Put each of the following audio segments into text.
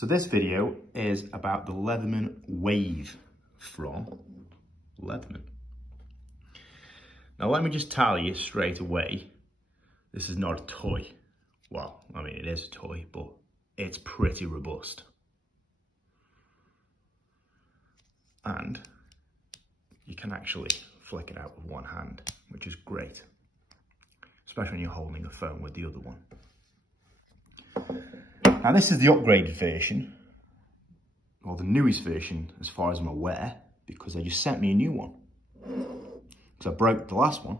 So this video is about the Leatherman Wave from Leatherman. Now let me just tell you straight away, this is not a toy. Well, I mean it is a toy, but it's pretty robust. And you can actually flick it out with one hand, which is great, especially when you're holding a phone with the other one. Now this is the upgraded version, or the newest version as far as I'm aware, because they just sent me a new one. Because I broke the last one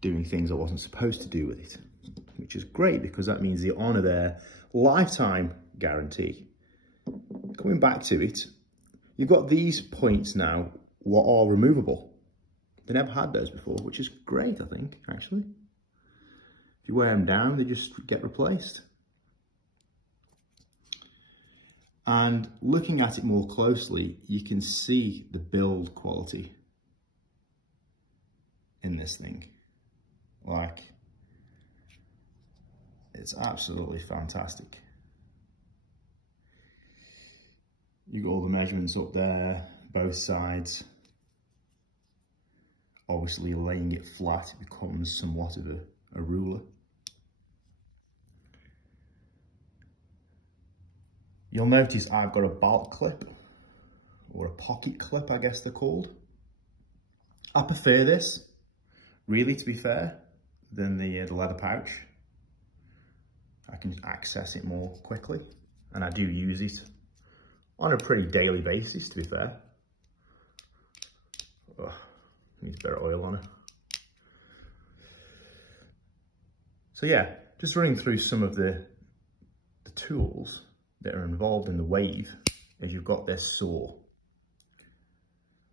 doing things I wasn't supposed to do with it, which is great because that means they honour their lifetime guarantee. Coming back to it, you've got these points now what are removable. They never had those before, which is great, I think, actually. If you wear them down, they just get replaced. And looking at it more closely, you can see the build quality in this thing. Like, it's absolutely fantastic. You got all the measurements up there, both sides. Obviously, laying it flat, it becomes somewhat of a ruler. You'll notice I've got a belt clip, or a pocket clip, I guess they're called. I prefer this, really, to be fair, than the leather pouch. I can access it more quickly, and I do use it on a pretty daily basis, to be fair. Oh, needs better oil on it. So yeah, just running through some of the tools that are involved in the Wave, is you've got this saw.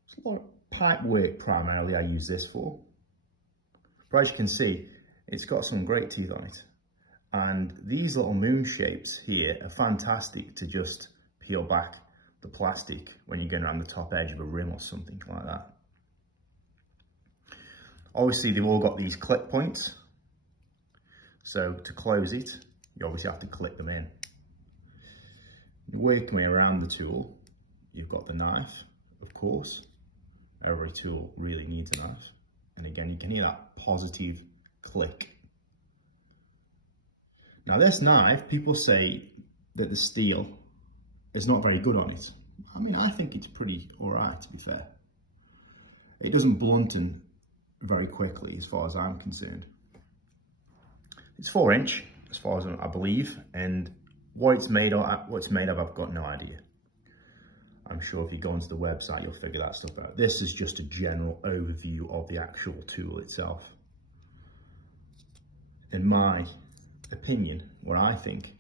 It's a lot of pipe work primarily I use this for. But as you can see, it's got some great teeth on it. And these little moon shapes here are fantastic to just peel back the plastic when you're going around the top edge of a rim or something like that. Obviously, they've all got these clip points. So to close it, you obviously have to click them in. Working way around the tool, you've got the knife, of course. Every tool really needs a knife. And again, you can hear that positive click. Now this knife, people say that the steel is not very good on it. I mean, I think it's pretty all right, to be fair. It doesn't blunten very quickly as far as I'm concerned. It's 4-inch as far as I believe, and what it's made of, I've got no idea. I'm sure if you go onto the website, you'll figure that stuff out. This is just a general overview of the actual tool itself. In my opinion, what I think,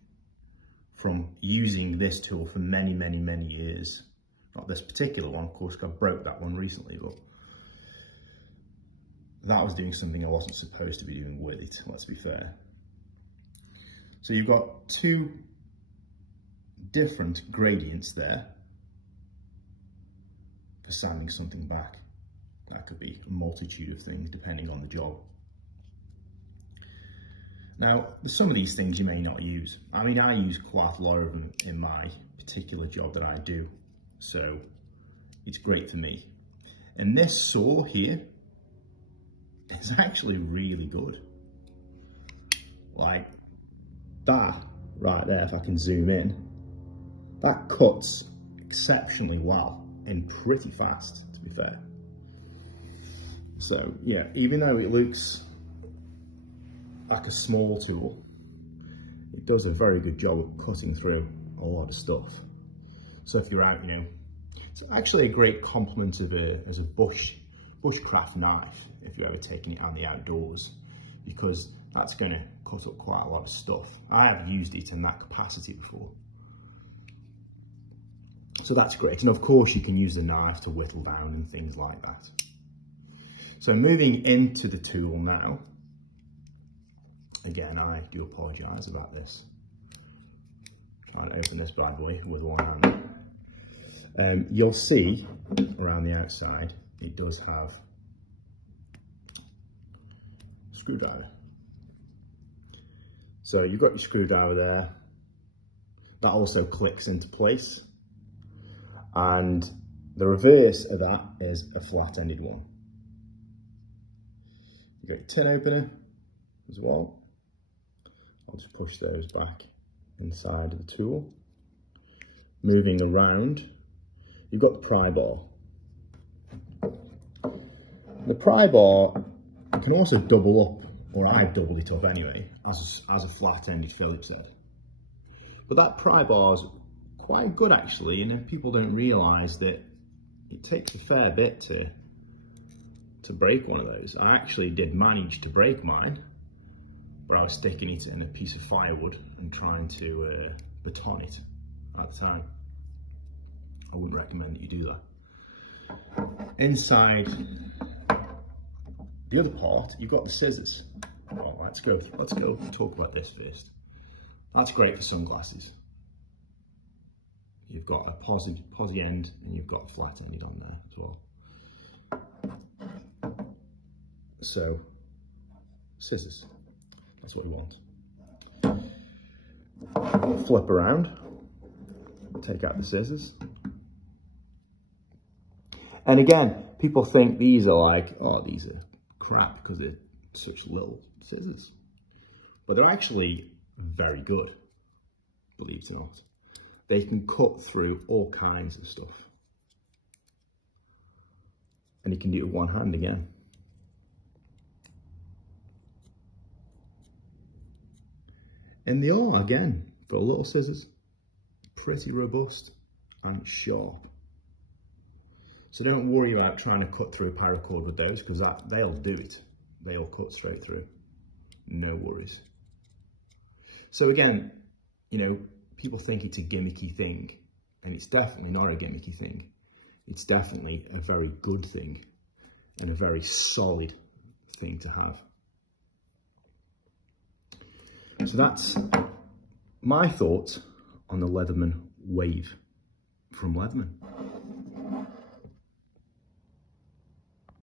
from using this tool for many, many, many years, not this particular one, of course, 'cause I broke that one recently, but that was doing something I wasn't supposed to be doing with it, let's be fair. So you've got two different gradients there for sanding something back. That could be a multitude of things depending on the job. Now, some of these things you may not use. I mean, I use quite a lot of them in my particular job that I do, so it's great for me. And this saw here is actually really good. Like that right there, if I can zoom in, that cuts exceptionally well and pretty fast, to be fair. So yeah, even though it looks like a small tool, it does a very good job of cutting through a lot of stuff. So if you're out, you know, it's actually a great complement of as a bushcraft knife if you're ever taking it out in the outdoors, because that's going to cut up quite a lot of stuff. I have used it in that capacity before. So that's great. And of course you can use the knife to whittle down and things like that. So moving into the tool now, again, I do apologise about this. Trying to open this bad boy with one hand. You'll see around the outside, it does have a screwdriver. So you've got your screwdriver there. that also clicks into place. And the reverse of that is a flat-ended one. You got your tin opener as well. I'll just push those back inside of the tool. Moving around, you've got the pry bar. The pry bar can also double up, or I've doubled it up anyway, as a flat-ended Phillips head. But that pry bar is quite good actually, and people don't realise that it takes a fair bit to break one of those. I actually did manage to break mine, but I was sticking it in a piece of firewood and trying to baton it at the time. I wouldn't recommend that you do that. Inside the other part, you've got the scissors. Well, let's go talk about this first. That's great for sunglasses. You've got a posi end and you've got a flat ended on there as well. So, scissors, that's what we want. Flip around, take out the scissors. And again, people think these are like, oh, these are crap because they're such little scissors. But they're actually very good, believe it or not. They can cut through all kinds of stuff. And you can do it with one hand again. And they are, again, for little scissors, pretty robust and sharp. So don't worry about trying to cut through a paracord with those, because they'll do it. They'll cut straight through. No worries. So again, you know, people think it's a gimmicky thing, and it's definitely not a gimmicky thing. It's definitely a very good thing and a very solid thing to have. So that's my thoughts on the Leatherman Wave from Leatherman.